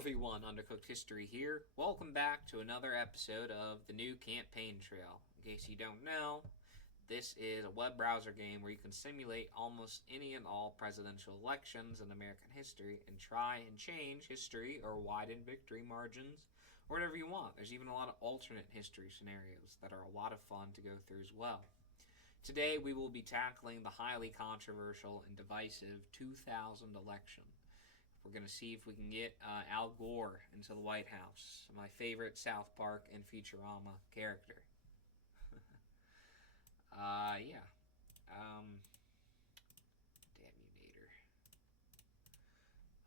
everyone, Undercooked History here. Welcome back to another episode of the new campaign trail. In case you don't know, this is a web browser game where you can simulate almost any and all presidential elections in American history and try and change history or widen victory margins or whatever you want. There's even a lot of alternate history scenarios that are a lot of fun to go through as well. Today we will be tackling the highly controversial and divisive 2000 election. We're going to see if we can get Al Gore into the White House, my favorite South Park and Futurama character. Yeah. Damn you,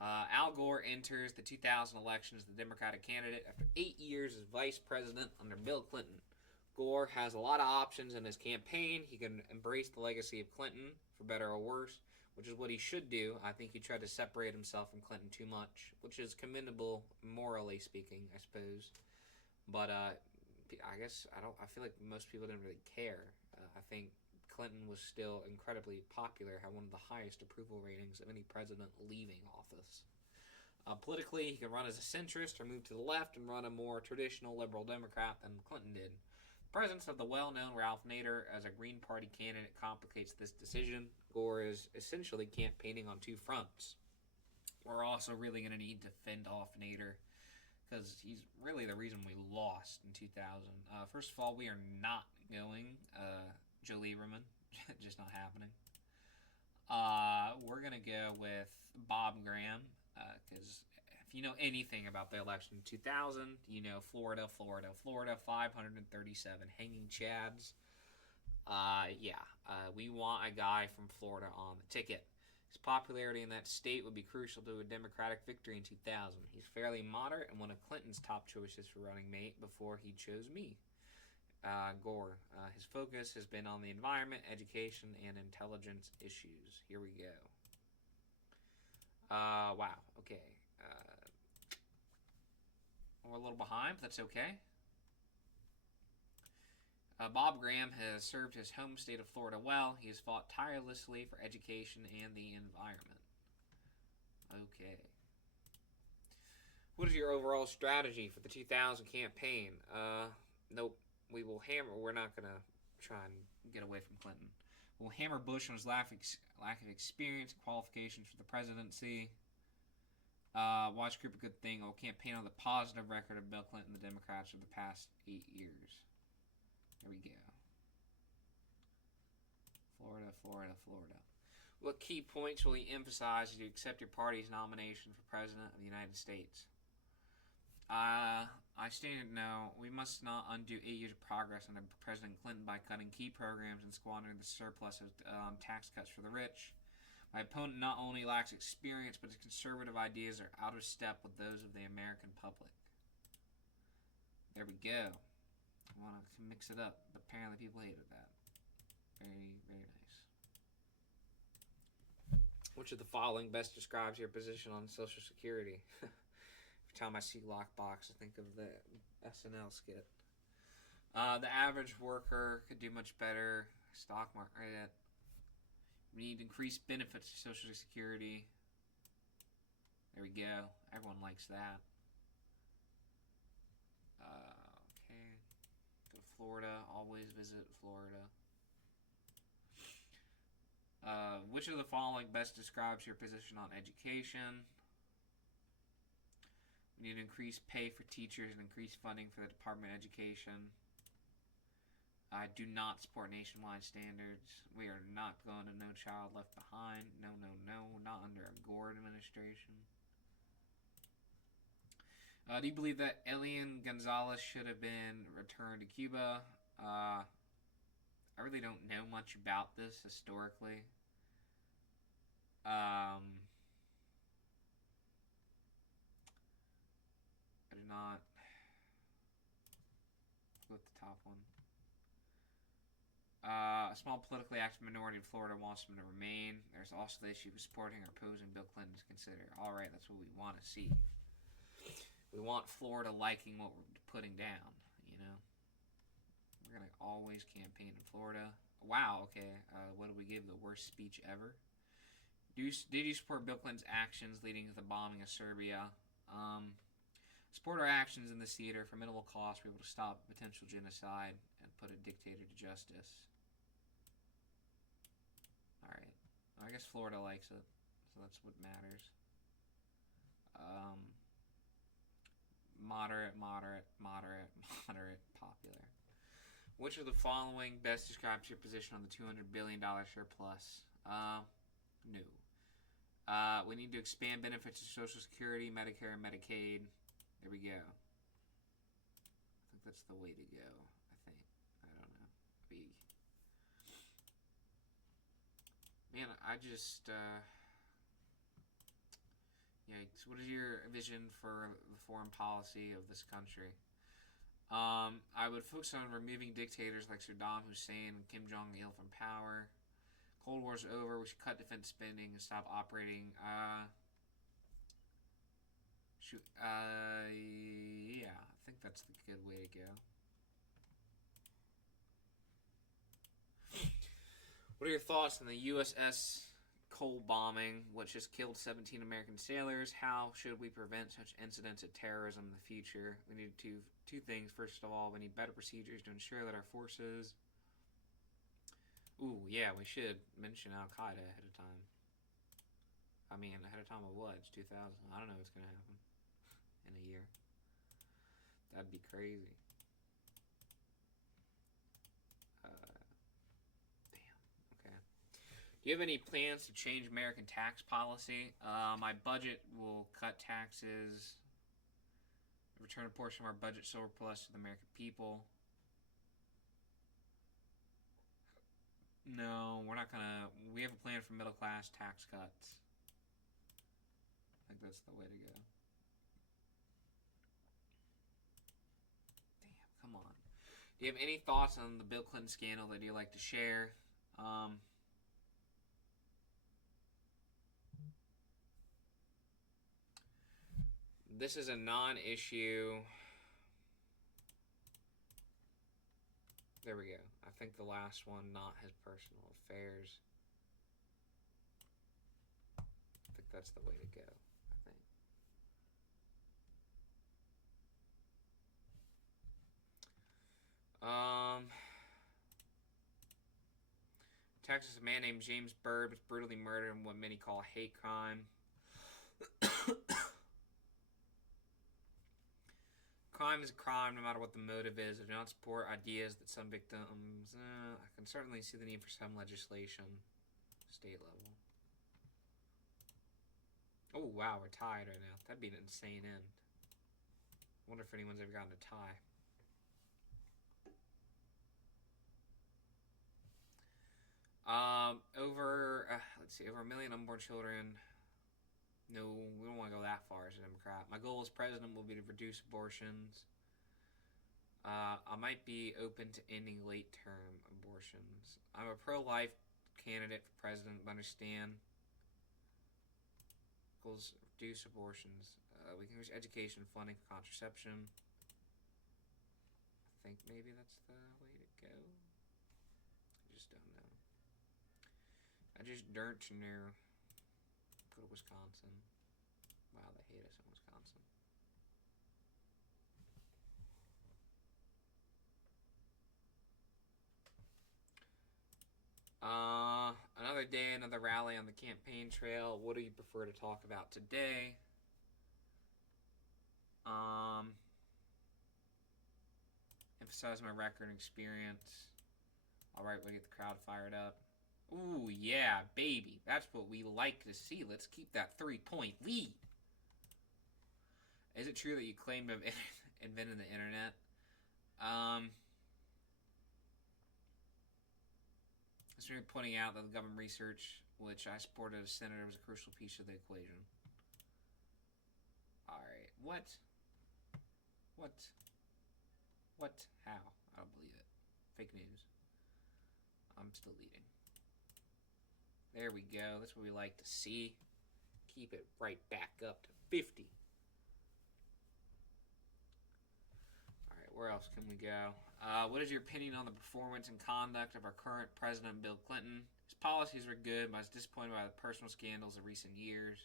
Nader. Al Gore enters the 2000 election as the Democratic candidate after 8 years as vice president under Bill Clinton. Gore has a lot of options in his campaign. He can embrace the legacy of Clinton, for better or worse, which is what he should do. I think he tried to separate himself from Clinton too much, which is commendable, morally speaking, I suppose. But I guess I feel like most people didn't really care. I think Clinton was still incredibly popular, had one of the highest approval ratings of any president leaving office. Politically, he can run as a centrist or move to the left and run a more traditional liberal Democrat than Clinton did. The presence of the well-known Ralph Nader as a Green Party candidate complicates this decision. Gore is essentially campaigning on two fronts. We're also really going to need to fend off Nader because he's really the reason we lost in 2000. First of all, we are not going Joe Lieberman. Just not happening. We're going to go with Bob Graham because if you know anything about the election in 2000, you know Florida, 537 hanging chads. We want a guy from Florida on the ticket. His popularity in that state would be crucial to a Democratic victory in 2000. He's fairly moderate and one of Clinton's top choices for running mate before he chose me. Gore. His focus has been on the environment, education, and intelligence issues. Here we go. Wow. Okay. We're a little behind, but that's okay. Bob Graham has served his home state of Florida well. He has fought tirelessly for education and the environment. Okay. What is your overall strategy for the 2000 campaign? Nope. We're not going to try and get away from Clinton. We'll hammer Bush on his lack of experience and qualifications for the presidency. Watch Group a good thing. We'll campaign on the positive record of Bill Clinton and the Democrats for the past 8 years. There we go. Florida. What key points will you emphasize as you accept your party's nomination for President of the United States? I stated no. We must not undo 8 years of progress under President Clinton by cutting key programs and squandering the surplus of tax cuts for the rich. My opponent not only lacks experience, but his conservative ideas are out of step with those of the American public. There we go. I want to mix it up, but apparently people hated that. Very, very nice. Which of the following best describes your position on Social Security? Every time I see Lockbox, I think of the SNL skit. The average worker could do much better. Stock market. We need increased benefits to Social Security. There we go. Everyone likes that. Okay. Go to Florida. Always visit Florida. Which of the following best describes your position on education? We need to increase pay for teachers and increase funding for the Department of Education. I do not support nationwide standards. We are not going to No Child Left Behind. No. Not under a Gore administration. Do you believe that Elian Gonzalez should have been returned to Cuba? I really don't know much about this historically. I do not. Go with the top one. A small politically active minority in Florida wants him to remain. There's also the issue of supporting or opposing Bill Clinton to consider. Alright, that's what we want to see. We want Florida liking what we're putting down, you know? We're going to always campaign in Florida. Wow, okay. What did we give? The worst speech ever? Did you support Bill Clinton's actions leading to the bombing of Serbia? Support our actions in this theater for minimal cost. We're able to stop potential genocide and put a dictator to justice. Alright. I guess Florida likes it, so that's what matters. Moderate, popular. Which of the following best describes your position on the $200 billion surplus? No. We need to expand benefits to Social Security, Medicare, and Medicaid. There we go. I think that's the way to go. I think. I don't know. Man, I just... Yikes. What is your vision for the foreign policy of this country? I would focus on removing dictators like Saddam Hussein and Kim Jong-il from power. Cold War's over. We should cut defense spending and stop operating. Yeah, I think that's the good way to go. What are your thoughts on the USS Cole bombing, which has killed 17 American sailors? How should we prevent such incidents of terrorism in the future? We need two things. First of all, we need better procedures to ensure that our forces... Ooh, yeah, we should mention Al-Qaeda ahead of time. I mean, ahead of time of what? It's 2000. I don't know what's going to happen in a year. That'd be crazy. Do you have any plans to change American tax policy? My budget will cut taxes, return a portion of our budget surplus to the American people. No, we're not gonna. We have a plan for middle class tax cuts. I think that's the way to go. Damn, come on. Do you have any thoughts on the Bill Clinton scandal that you'd like to share? This is a non-issue. There we go. I think the last one, not his personal affairs. I think that's the way to go. Texas, a man named James Byrd was brutally murdered in what many call a hate crime. Crime is a crime, no matter what the motive is. I do not support ideas that some victims... I can certainly see the need for some legislation, state level. Oh, wow, we're tied right now. That'd be an insane end. I wonder if anyone's ever gotten a tie. Let's see, over 1 million unborn children. No, we don't want to go that far as a Democrat. My goal as president will be to reduce abortions. I might be open to ending late-term abortions. I'm a pro-life candidate for president, but understand goals reduce abortions. We can reach education, funding for contraception. I think maybe that's the way to go. I just don't know. I just don't know. Go to Wisconsin. Wow, they hate us in Wisconsin. Another day, another rally on the campaign trail. What do you prefer to talk about today? Emphasize my record and experience. Alright, we get the crowd fired up. Ooh, yeah, baby. That's what we like to see. Let's keep that 3-point lead. Is it true that you claim to have invented the internet? It's really pointing out that the government research, which I supported as senator, was a crucial piece of the equation. Alright, what? How? I don't believe it. Fake news. I'm still leading. There we go. That's what we like to see. Keep it right back up to 50. Alright, where else can we go? What is your opinion on the performance and conduct of our current president, Bill Clinton? His policies were good, but I was disappointed by the personal scandals of recent years.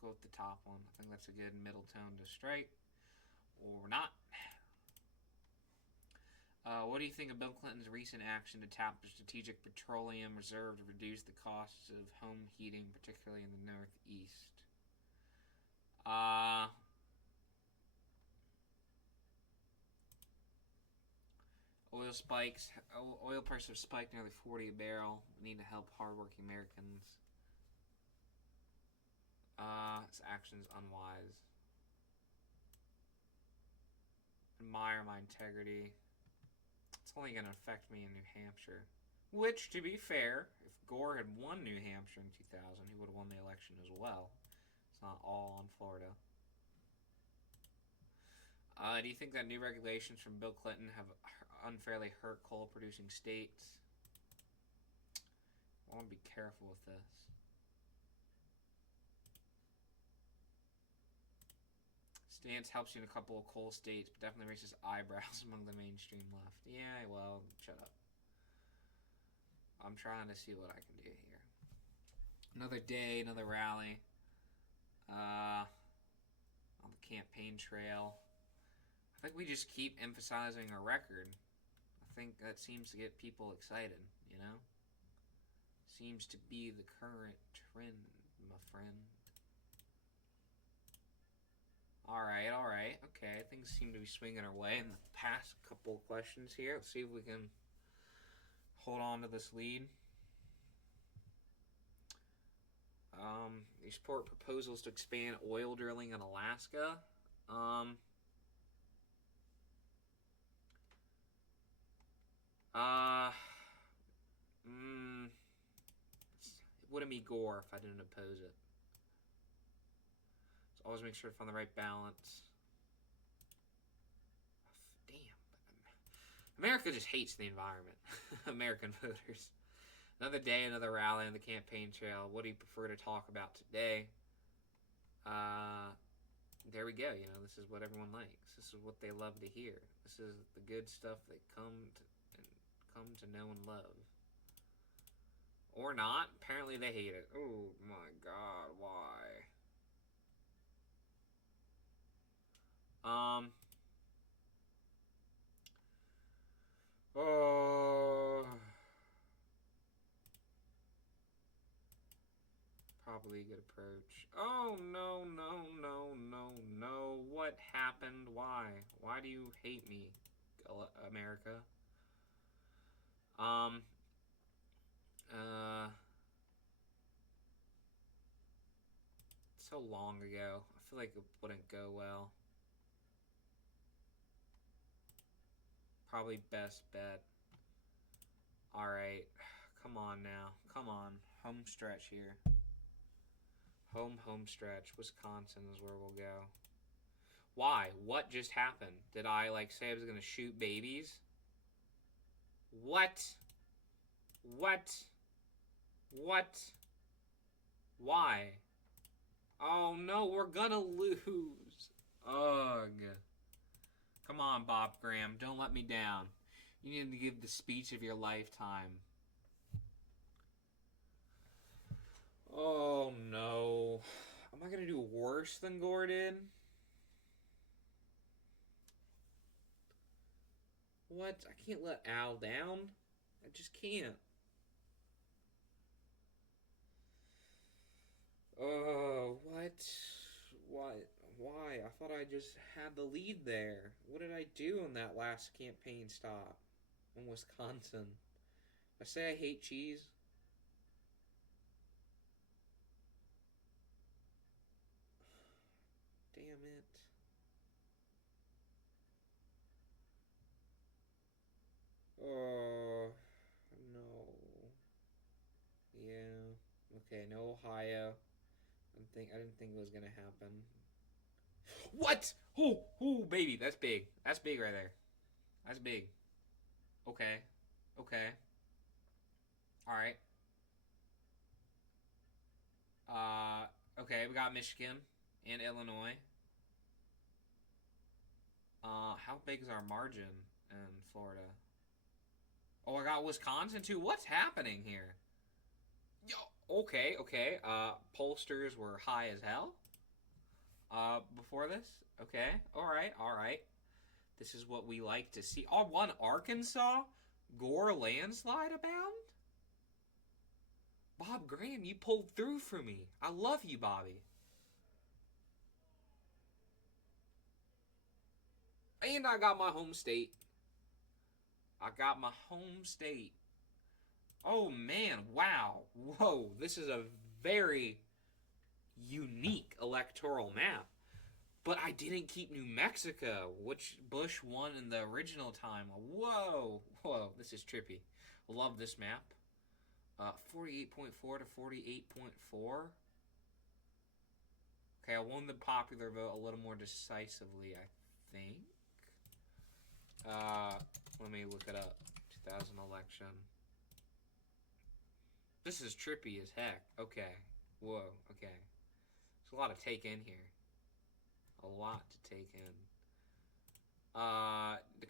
Go with the top one. I think that's a good middle tone to strike. Or not. What do you think of Bill Clinton's recent action to tap the strategic petroleum reserve to reduce the costs of home heating, particularly in the Northeast? Oil prices have spiked nearly $40 a barrel. We need to help hardworking Americans. His actions unwise. Admire my integrity. It's only going to affect me in New Hampshire. Which, to be fair, if Gore had won New Hampshire in 2000, he would have won the election as well. It's not all on Florida. Do you think that new regulations from Bill Clinton have unfairly hurt coal-producing states? I want to be careful with this. Stance helps you in a couple of coal states, but definitely raises eyebrows among the mainstream left. Yeah, well, shut up. I'm trying to see what I can do here. Another day, another rally. On the campaign trail. I think we just keep emphasizing our record. I think that seems to get people excited, you know? Seems to be the current trend, my friend. Alright. Okay, things seem to be swinging our way in the past couple of questions here. Let's see if we can hold on to this lead. You support proposals to expand oil drilling in Alaska. It wouldn't be Gore if I didn't oppose it. So always make sure to find the right balance. Damn. America just hates the environment. American voters. Another day, another rally on the campaign trail. What do you prefer to talk about today? There we go. You know, this is what everyone likes. This is what they love to hear. This is the good stuff they come to know and love. Or not. Apparently they hate it. Oh my god, why? Probably a good approach. Oh, no. What happened? Why? Why do you hate me, America? So long ago. I feel like it wouldn't go well. Probably best bet. Alright. Come on now. Come on. Home stretch here. Home stretch. Wisconsin is where we'll go. Why? What just happened? Did I, say I was gonna shoot babies? What? Why? Oh no, we're gonna lose. Ugh. Come on, Bob Graham. Don't let me down. You need to give the speech of your lifetime. Oh no. Am I gonna do worse than Gore did? What? I can't let Al down. I just can't. Oh, what? Why? I thought I just had the lead there. What did I do in that last campaign stop in Wisconsin? I say I hate cheese. Damn it. Oh, no. Yeah. Okay, no Ohio. I didn't think it was gonna happen. What? Oh, baby, that's big. That's big right there. That's big. Okay. Alright. Okay, we got Michigan and Illinois. How big is our margin in Florida? Oh, I got Wisconsin too. What's happening here? Yo, okay. Pollsters were high as hell. Before this? Okay. Alright, alright. This is what we like to see. Oh, one Arkansas? Gore landslide abound? Bob Graham, you pulled through for me. I love you, Bobby. And I got my home state. I got my home state. Oh man, wow. Whoa, this is a very unique electoral map. But I didn't keep New Mexico, which Bush won in the original time. Whoa, whoa, this is trippy. Love this map. 48.4 to 48.4. Okay, I won the popular vote a little more decisively, I think. Let me look it up. 2000 election. This is trippy as heck. Okay. Whoa, okay. There's a lot to take in here. A lot to take in.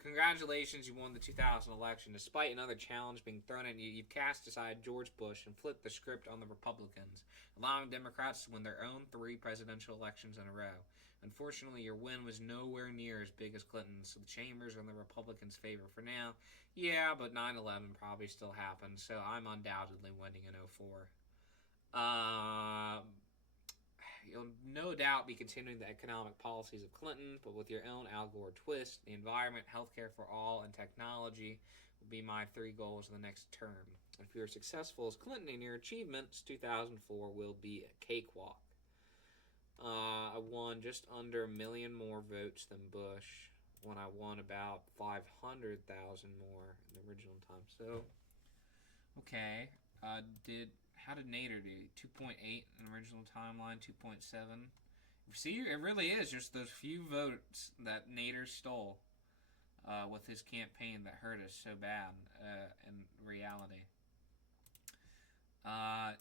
Congratulations, you won the 2000 election. Despite another challenge being thrown at you, you've cast aside George Bush and flipped the script on the Republicans, allowing Democrats to win their own 3 presidential elections in a row. Unfortunately, your win was nowhere near as big as Clinton's, so the chambers are in the Republicans' favor for now. Yeah, but 9/11 probably still happened, so I'm undoubtedly winning in 04. You'll no doubt be continuing the economic policies of Clinton, but with your own Al Gore twist. The environment, healthcare for all, and technology will be my 3 goals in the next term. If you're successful as Clinton in your achievements, 2004 will be a cakewalk. I won just under 1 million more votes than Bush when I won about 500,000 more in the original time. So, okay, how did Nader do? 2.8 in the original timeline, 2.7. See, it really is just those few votes that Nader stole with his campaign that hurt us so bad in reality. How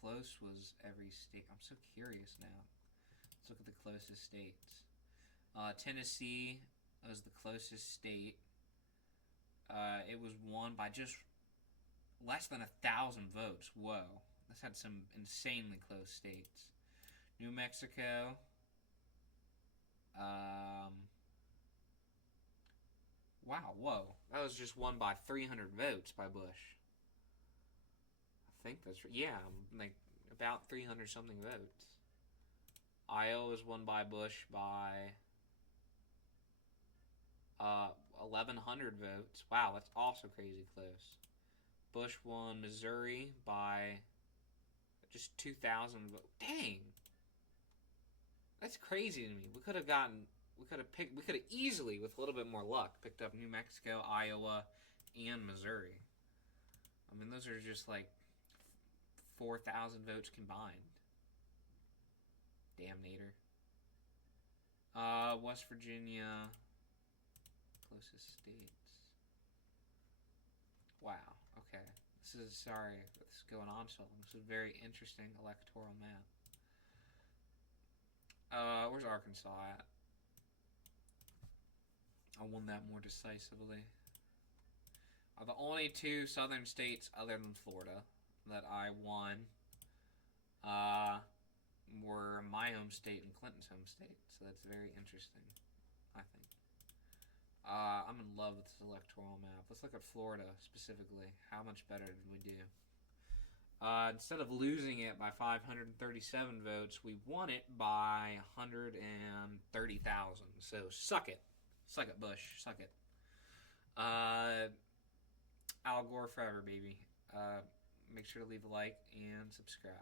close was every state? I'm so curious now. Let's look at the closest states. Tennessee was the closest state. It was won by just less than 1,000 votes. Whoa. This had some insanely close states. New Mexico. Wow, whoa. That was just won by 300 votes by Bush. I think that's right. Yeah, like about 300 something votes. Iowa was won by Bush by 1,100 votes. Wow, that's also crazy close. Bush won Missouri by just 2,000 votes. Dang, that's crazy to me. We could have easily, with a little bit more luck, picked up New Mexico, Iowa, and Missouri. I mean, those are just like 4,000 votes combined. Damn, Nader. West Virginia, closest states. Wow. Okay. Sorry if this is going on so long. This is a very interesting electoral map. Where's Arkansas at? I won that more decisively. The only 2 southern states other than Florida that I won were my home state and Clinton's home state. So that's very interesting, I think. I'm in love with this electoral map. Let's look at Florida specifically. How much better did we do? Instead of losing it by 537 votes, we won it by 130,000. So suck it. Suck it, Bush. Suck it. Al Gore forever, baby. Make sure to leave a like and subscribe.